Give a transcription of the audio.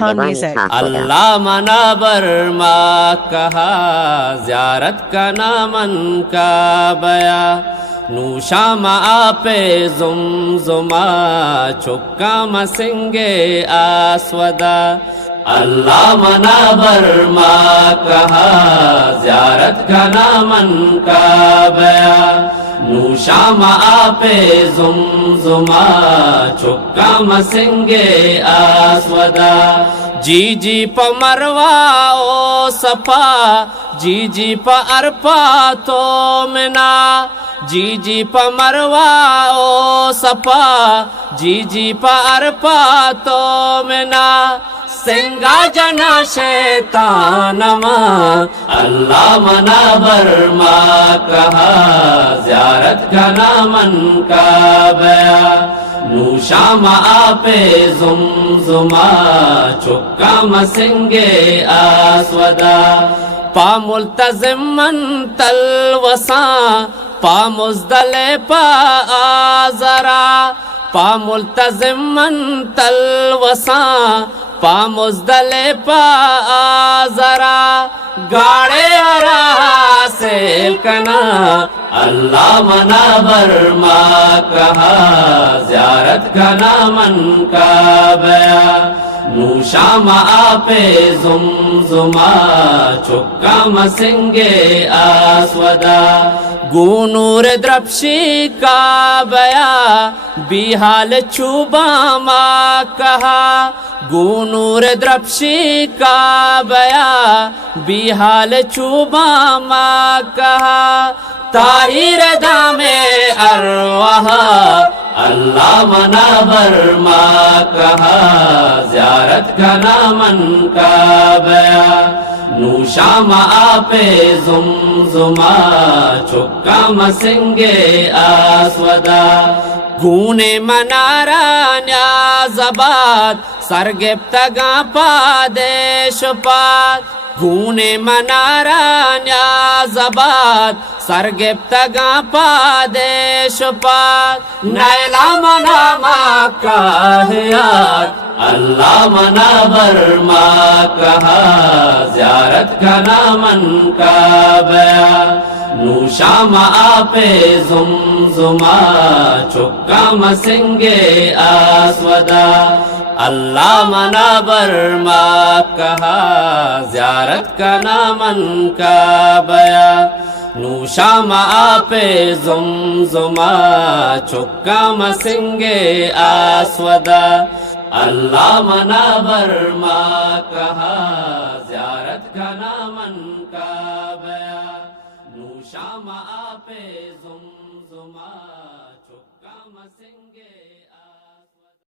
98 صاف ہوگا۔ اللہ منا برما کہا زیارت کا نامن کا بیا نوشام آپ زمزمہ چکا مسنگے آسودا اللہ منا برما کہا زیارت کا نامن کا بیا نوشام آپ زمزمہ چکا مسنگے آسودا جی جی پا مروا او صفا جی جی پا ارپا تو منا جی جی پا مروا او صفا جی جی پا ارپا تو منا سنگا جنا شیطان ماں اللہ منا برما کہا زیارت کا نامن کا بیا نوشام آپ زمزمہ چکا مسنگے آسودا پا ملتزم من تلوساں پا مزدلفہ آزرا پا ملتزم من تلوساں پا مزدلفہ آزرا گاڑے راہ سے کنا اللہ منا برما کہا زیارت کا نامن کا بیا نوشام آپ زمزمہ چکا مسنگے آسودا گونور درپشی کا بیا بیحال چوبا ما کہا گونور درپشی کا بیا بیحال چوبا ما کہا طاہر دام ارواح اللہ منا برما کہا زیارت کا نامن کا بیا نوشام آپ زمزمہ چکا مسنگے آسودا گونے منارا نیازباد سرگپتگاں پادیش پاد گونے منارا نیازباد سرگپتگاں پادیش پاد نیلا منا مکہ حیات اللہ منا برما کہا زیارت کا نامن کا بیا نوشام آپ زمزمہ چکا مسنگے آسودا اللہ منا برما کہا زیارت کا نامن کا بیا نوشام آپ زمزمہ چکا مسنگے آسودا اللہ منا برما کہا زیارت کا نامن کا بیا نوشام آپ زمزمہ چکا مسنگے